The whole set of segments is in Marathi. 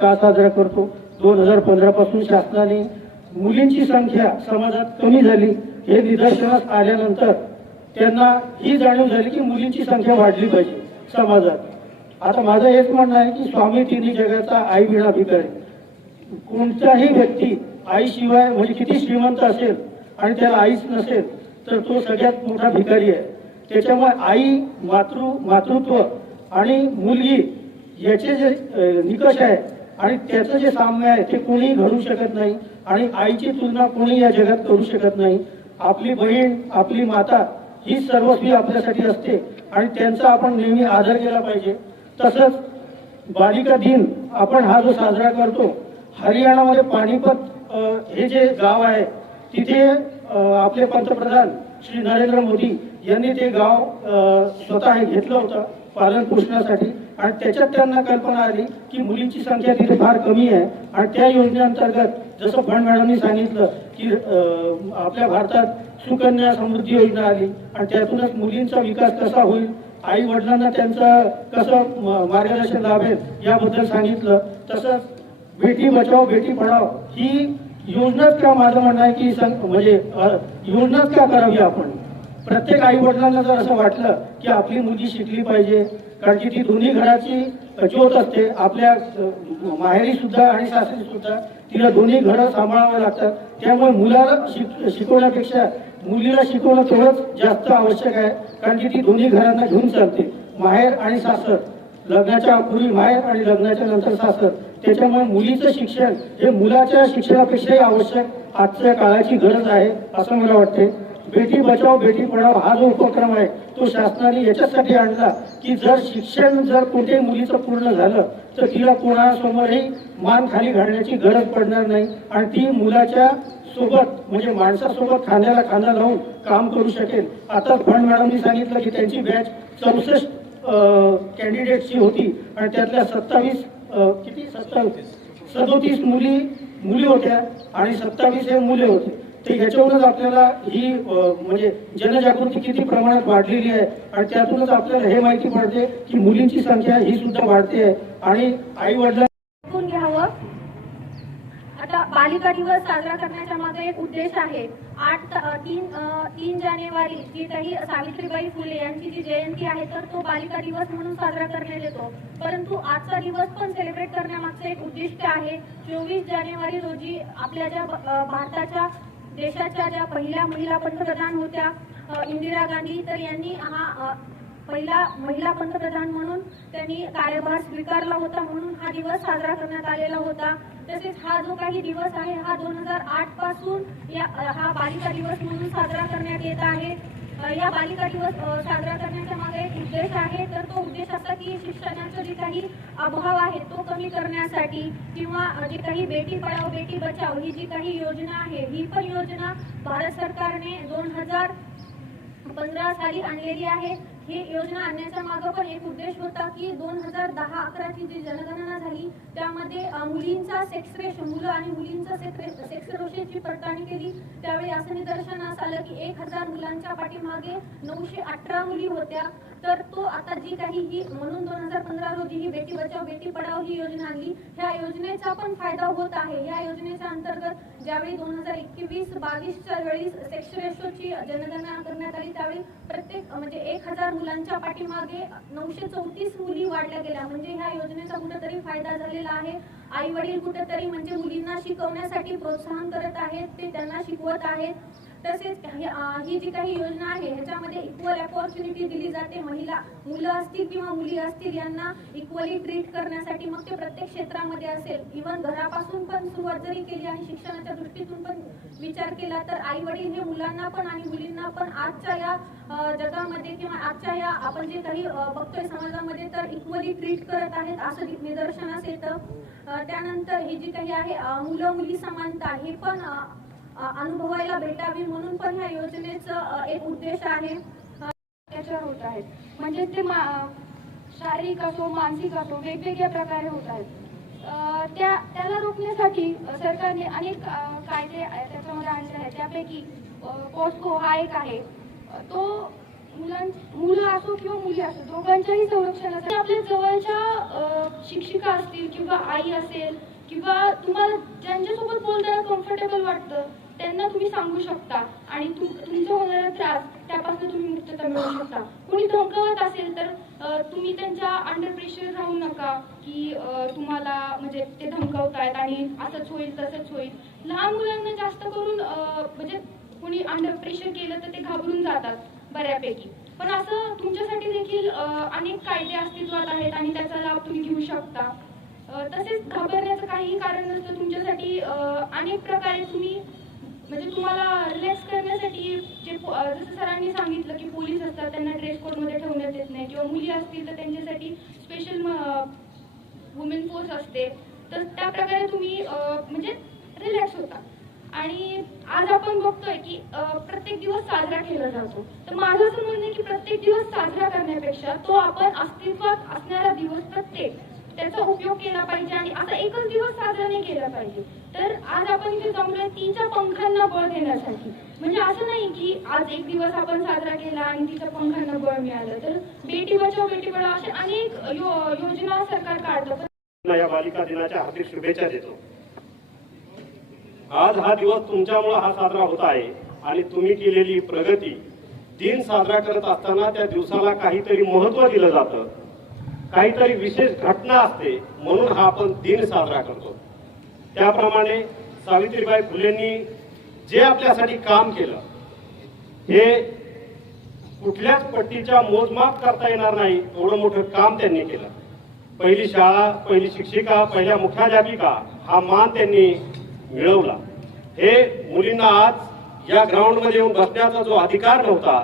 का साजरा करतो. दोन हजार पंधरा पासून शासनाने मुलींची संख्या समाजात कमी झाली. हे निदर्शनास आल्यानंतर त्यांना ही जाणीव झाली की मुलींची संख्या वाढली पाहिजे समाजात. आता माझं हेच म्हणणं आहे की स्वामी तिन्ही जगाचा आई विणा भिकारी. कोणताही व्यक्ती आईशिवाय म्हणजे किती श्रीमंत असेल आणि त्याला आईच नसेल तर तो सगळ्यात मोठा भिकारी आहे. त्याच्यामुळे आई मातृ मातृत्व आणि मुलगी याचे जे निकष आहे आणि त्याचं जे साम्य आहे ते कोणीही घडू शकत नाही आणि आईची तुलना कोणी या जगात करू शकत नाही. आपली बहीण आपली माता ही सर्वस्वी आपल्यासाठी असते आणि त्यांचा आपण नेहमी आदर केला पाहिजे. तसंच बालिका दिन आपण हा जो साजरा करतो हरियाणामध्ये पानिपत हे जे गाव आहे तिथे आपले पंतप्रधान श्री नरेंद्र मोदी यांनी ते गाव स्वतः घेतलं होतं पालन पोषणासाठी. आणि त्याच्यात त्यांना कल्पना आली की मुलींची संख्या तिथे फार कमी आहे. आणि त्या योजनेअंतर्गत जसं फंड मॅडमनी सांगितलं की आपल्या भारतात सुकन्या समृद्धी योजना आली. आणि त्यातूनच मुलींचा विकास कसा होईल आई वडिलांना त्यांचं कसं मार्गदर्शन लाभेल याबद्दल सांगितलं. तसंच बेटी बचाव बेटी पढाव ही योजनाच का माझं म्हणणं आहे की म्हणजे योजनाच का करावी आपण? प्रत्येक आई वडिलांना जर असं वाटलं की आपली मुलगी शिकली पाहिजे कारण की ती दोन्ही घराची ज्योत असते आपल्या माहेरी सुद्धा आणि सासरी सुद्धा तिला दोन्ही घरं सांभाळावं लागतात त्यामुळे मुलाला शिक शिकवण्यापेक्षा मुलीला शिकवणं थोडंच जास्त आवश्यक आहे कारण की ती दोन्ही घरांना घेऊन चालते. माहेर आणि सासर. लग्नाच्या पूर्वी माहेर आणि लग्नाच्या नंतर सासर. त्याच्यामुळे मुलीचं शिक्षण हे मुलाच्या शिक्षणापेक्षाही आवश्यक आजच्या काळाची गरज आहे असं मला वाटते बेटी बचाव बेटी पढाव हा जो उपक्रम आहे तो शासनाने याच्यासाठी आणला की जर शिक्षण जर कोणत्याही मुलीचं पूर्ण झालं तर तिला कोणासमोरही मान खाली घालण्याची गरज पडणार नाही आणि ती मुलाच्या सोबत म्हणजे माणसासोबत खांद्याला खांदा लावून काम करू शकेल. आता फंड मॅडमनी सांगितलं की त्यांची बॅच चौसष्ट कॅन्डिडेटची होती आणि त्यातल्या सत्तावीस किती? सत्तावीस. सदोतीस मुली मुली होत्या आणि सत्तावीस हे मुले होते. तर ह्याच्यावरूनच आपल्याला ही म्हणजे जनजागृती किती प्रमाणात वाढलेली आहे आणि त्यातूनच आपल्याला हे माहिती पडते की मुलींची संख्या ही सुद्धा वाढते आहे. आणि आई वडिलां घ्यावं. आता बालिका दिवस साजरा करण्याच्या मागे एक उद्देश आहे. आठ तीन तीन जानेवारी जी काही सावित्रीबाई फुले यांची जी जयंती आहे तर तो बालिका दिवस म्हणून साजरा करण्यात येतो. परंतु आजचा दिवस पण सेलिब्रेट करण्यामागचं एक उद्दिष्ट आहे. चोवीस जानेवारी रोजी आपल्या ज्या भारताच्या देशाच्या ज्या पहिल्या महिला पंतप्रधान होत्या इंदिरा गांधी तर यांनी हा पहिला महिला पंतप्रधान म्हणून त्यांनी कार्यभार स्वीकारला होता म्हणून हा दिवस साजरा करण्यात आलेला होता. तसेच हा जो काही दिवस आहे हा दोन हजार आठपासून या हा बालिका दिवस म्हणून साजरा करण्यात येत आहे. या बालिका दिवस साजरा करण्याच्या मागे एक उद्देश आहे. तर तो उद्देश असा की शिक्षणाचा जे काही अभाव आहे तो कमी करण्यासाठी किंवा जे काही बेटी पढाओ बेटी बचाव ही जी काही योजना आहे ही पण योजना भारत सरकारने दोन हजार पंधरा साली आणलेली आहे. ही योजना आणण्याच्या मागे पण एक उद्देश होता की दोन हजार दहा अकराची जी जनगणना झाली त्यामध्ये मुलींचा सेक्स रेशो मुलं आणि मुलींचा सेक्स रेशोची पडताळणी केली. त्यावेळी असं निदर्शनास आलं की एक हजार मुलांच्या पाठीमागे नऊशे अठरा मुली होत्या. तर तो आता जी काही ही म्हणून दोन हजार पंधरा रोजी ही बेटी बचाव बेटी पढाव ही योजना आणली ह्या योजनेचा पण फायदा होत आहे. या योजनेच्या अंतर्गत ज्यावेळी दोन हजार एकवीस बावीसच्या वेळी सेक्स रेशोची जनगणना करण्यात आली त्यावेळी प्रत्येक म्हणजे एक हजार मुलांच्या पाठीमागे नऊशे चौतीस मुली वाढल्या गेल्या. म्हणजे ह्या योजनेचा कुठेतरी फायदा झालेला आहे. आई वडील कुठेतरी म्हणजे मुलींना शिकवण्यासाठी प्रोत्साहन करत आहेत. ते त्यांना शिकवत आहेत. तसेच ही जी काही योजना आहे ह्याच्यामध्ये इक्वल अपॉर्च्युनिटी दिली जाते. महिला मुलं असतील किंवा मुली असतील यांना इक्वली ट्रीट करण्यासाठी मग ते प्रत्येक क्षेत्रामध्ये असेल. इव्हन घरापासून पण सुरुवात जरी केली आणि शिक्षणाच्या दृष्टीतून पण विचार केला तर आई वडील हे मुलांना पण आणि मुलींना पण आजच्या या जगामध्ये किंवा आजच्या या आपण जे काही बघतोय समाजामध्ये तर इक्वली ट्रीट करत आहेत असं निदर्शनास येतं. त्यानंतर ही जी काही आहे मुलं मुली समानता हे पण अनुभवायला भेटावी म्हणून पण ह्या योजनेचं एक उद्देश आहे. त्याच्यावर होत आहेत म्हणजे ते मा शारीरिक असो मानसिक असो वेगवेगळ्या प्रकारे होत आहेत. त्या त्याला रोखण्यासाठी सरकारने अनेक कायदे त्याच्यामध्ये आणले आहेत. त्यापैकी पॉस्को हा एक आहे. तो मुलां मुलं असो किंवा मुली असो दोघांच्याही संरक्षणासाठी आपल्या जवळच्या शिक्षिका असतील किंवा आई असेल किंवा तुम्हाला ज्यांच्यासोबत बोलताना कम्फर्टेबल वाटतं त्यांना तुम्ही सांगू शकता. आणि तुमचा होणारा त्रास त्यापासून तुम्ही मुक्तता मिळवू शकता. कोणी धमकावत असेल तर तुम्ही त्यांच्या अंडर प्रेशर राहू नका की तुम्हाला म्हणजे ते धमकावतायत आणि असंच होईल तसंच होईल. लहान मुलांना जास्त करून म्हणजे कोणी अंडर प्रेशर केलं तर ते घाबरून जातात बऱ्यापैकी. पण असं तुमच्यासाठी देखील अनेक कायदे अस्तित्वात आहेत आणि त्याचा लाभ तुम्ही घेऊ शकता. तसेच घाबरण्याचं काहीही कारण नसतं तुमच्यासाठी अनेक प्रकारे तुम्ही म्हणजे तुम्हाला रिलॅक्स करण्यासाठी जे जसं सरांनी सांगितलं की पोलीस असतात त्यांना ड्रेस कोडमध्ये ठेवण्यात येत नाही. किंवा मुली असतील तर त्यांच्यासाठी स्पेशल वुमेन फोर्स असते. तर त्या प्रकारे तुम्ही म्हणजे रिलॅक्स होता. आणि आज आपण बघतोय की प्रत्येक दिवस साजरा केला जातो. तर माझं असं म्हणणं आहे की प्रत्येक दिवस साजरा करण्यापेक्षा तो आपण अस्तित्वात असणारा दिवस प्रत्येक त्याचा उपयोग केला पाहिजे आणि असा एकच दिवस साजरा नाही केला पाहिजे. तर आज आपण इथे जमलोय तिच्या पंखांना बळ देण्यासाठी. म्हणजे असं नाही की आज एक दिवस आपण साजरा केला आणि तिच्या पंखांना बळ मिळालं. तर बेटी बचाव बेटी पढाव अशा अनेक यो- योजना सरकार काढलं. या बालिका दिनाच्या हार्दिक शुभेच्छा देतो. आज हा दिवस तुमच्यामुळे हा साजरा होत आहे आणि तुम्ही केलेली प्रगती. दिन साजरा करत असताना त्या दिवसाला काहीतरी महत्त्व दिलं जातं. काहीतरी विशेष घटना असते म्हणून हा आपण दिन साजरा करतो. त्याप्रमाणे सावित्रीबाई फुलेंनी जे आपल्यासाठी काम केलं हे कुठल्याच पट्टीच्या मोजमाप करता येणार नाही एवढं मोठं काम त्यांनी केलं. पहिली शाळा पहिली शिक्षिका पहिल्या मुख्याध्यापिका हा मान त्यांनी मिळवला. हे मुलींना आज या ग्राउंडमध्ये येऊन बसण्याचा जो अधिकार नव्हता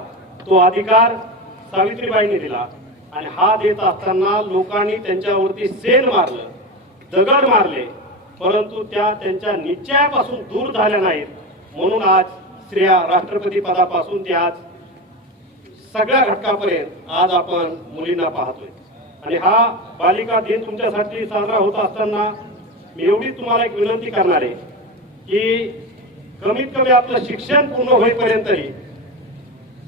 तो अधिकार सावित्रीबाईंनी दिला. आणि हा देत असताना लोकांनी त्यांच्यावरती सेल मारलं दगड मारले परंतु त्या त्यांच्या निश्चयापासून दूर झाल्या नाहीत. म्हणून आज स्त्रिया राष्ट्रपती पदापासून ते आज सगळ्या घटकापर्यंत आज आपण मुलींना पाहतोय. आणि हा बालिका दिन तुमच्यासाठी साजरा होत असताना मी एवढी तुम्हाला एक विनंती करणार आहे की कमीत कमी आपलं शिक्षण पूर्ण होईपर्यंतही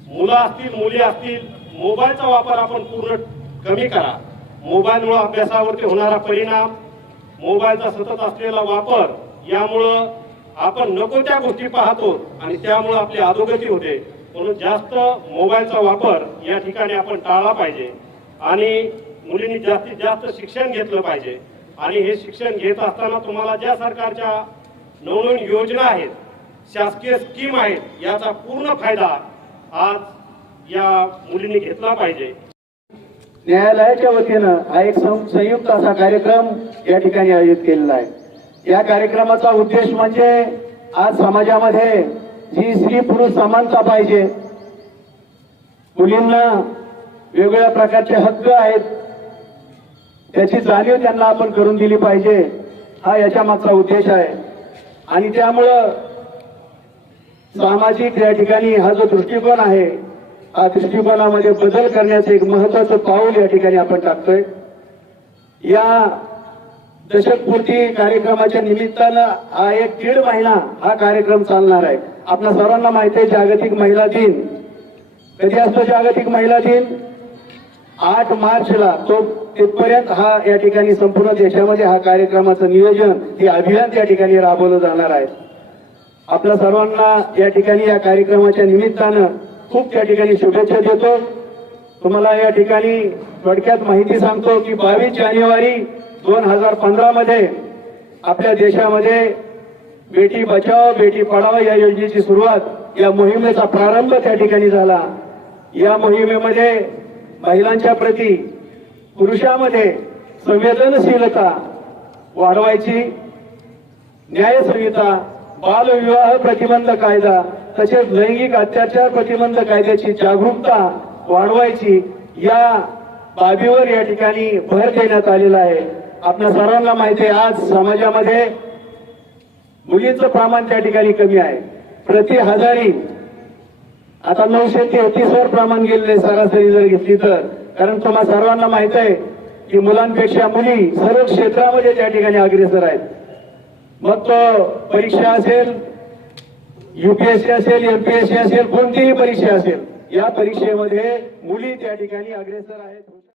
मुलं असतील मुली असतील मोबाईलचा वापर आपण पूर्ण कमी करा. मोबाईलमुळे अभ्यासावरती होणारा परिणाम मोबाईलचा सतत असलेला वापर यामुळं आपण नको त्या गोष्टी पाहतो आणि त्यामुळं आपली अधोगती होते. म्हणून जास्त मोबाईलचा वापर या ठिकाणी आपण टाळला पाहिजे आणि मुलींनी जास्तीत जास्त शिक्षण घेतलं पाहिजे. आणि हे शिक्षण घेत असताना तुम्हाला ज्या सरकारच्या नवनवीन योजना आहेत शासकीय स्कीम आहेत याचा पूर्ण फायदा आज या मुलींनी घेतला पाहिजे. न्यायालयाच्या वतीनं हा एक सं- संयुक्त असा कार्यक्रम या ठिकाणी आयोजित केलेला आहे. या कार्यक्रमाचा उद्देश म्हणजे आज समाजामध्ये जी स्त्री पुरुष समानता पाहिजे मुलींना वेगवेगळ्या प्रकारचे हक्क आहेत त्याची जाणीव त्यांना आपण करून दिली पाहिजे हा याच्या मागचा उद्देश आहे. आणि त्यामुळं सामाजिक या ठिकाणी हा जो दृष्टिकोन आहे हा दृष्टिकोनामध्ये बदल करण्याचं एक महत्वाचं पाऊल या ठिकाणी आपण टाकतोय. या दशकपूर्ती कार्यक्रमाच्या निमित्तानं हा एक दीड महिना हा कार्यक्रम चालणार आहे. आपल्या सर्वांना माहिती आहे जागतिक महिला दिन. कधी असतो जागतिक महिला दिन? आठ मार्चला तो तिथपर्यंत हा या ठिकाणी संपूर्ण देशामध्ये हा कार्यक्रमाचं नियोजन हे अभियान त्या ठिकाणी राबवलं जाणार आहे. आपल्या सर्वांना या ठिकाणी या कार्यक्रमाच्या निमित्तानं खूप त्या ठिकाणी शुभेच्छा देतो. तुम्हाला या ठिकाणी थोडक्यात माहिती सांगतो की बावीस जानेवारी दोन हजार पंधरामध्ये आपल्या देशामध्ये बेटी बचाव बेटी पढाव या योजनेची सुरुवात या मोहिमेचा प्रारंभ त्या ठिकाणी झाला. या मोहिमेमध्ये महिलांच्या प्रती पुरुषामध्ये संवेदनशीलता वाढवायची न्यायसंहिता बालविवाह प्रतिबंध कायदा तसेच लैंगिक अत्याचार प्रतिबंध कायद्याची जागरूकता वाढवायची या बाबीवर या ठिकाणी भर देण्यात आलेला आहे. आपल्या सर्वांना माहिती आहे आज समाजामध्ये मुलींचं प्रमाण त्या ठिकाणी कमी आहे. प्रति हजारी आता नऊशे तेहतीस वर प्रमाण गेलेले सरासरी जर घेतली तर. कारण तुम्हाला सर्वांना माहीत आहे की मुलांपेक्षा मुली सर्व क्षेत्रामध्ये त्या ठिकाणी अग्रेसर आहेत. मग तो परीक्षा असेल युपीएससी असेल एमपीएससी असेल कोणतीही परीक्षा असेल या परीक्षेमध्ये मुली त्या ठिकाणी अग्रेसर आहेत.